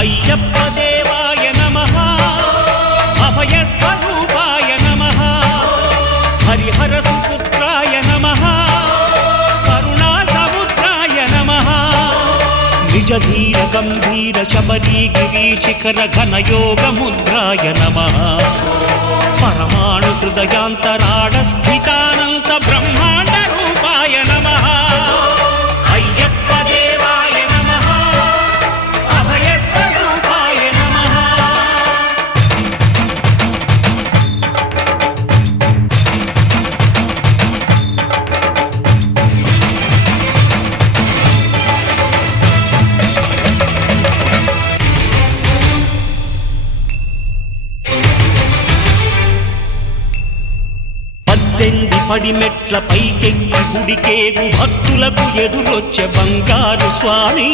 అయ్యప్ప దేవాయ నమః అభయ స్వరూపాయ నమః హరిహర సుపుత్రాయ నమః కరుణా సముద్రాయ నమః నిజ ధీర గంభీర శబరీ గిరి శిఖర ఘన యోగ ముద్రాయ నమః పరమాణు హృదయాంతరాళ స్థితానంత బ్రహ్మాండ రూపాయ నమః అయ్యప్ప దేవాయ నమః అభయ స్వరూపాయ నమః పద్దెనిమిది పడిమెట్ల పైకెక్కి గుడికేగు భక్తులకు ఎదురొచ్చే బంగారు స్వామి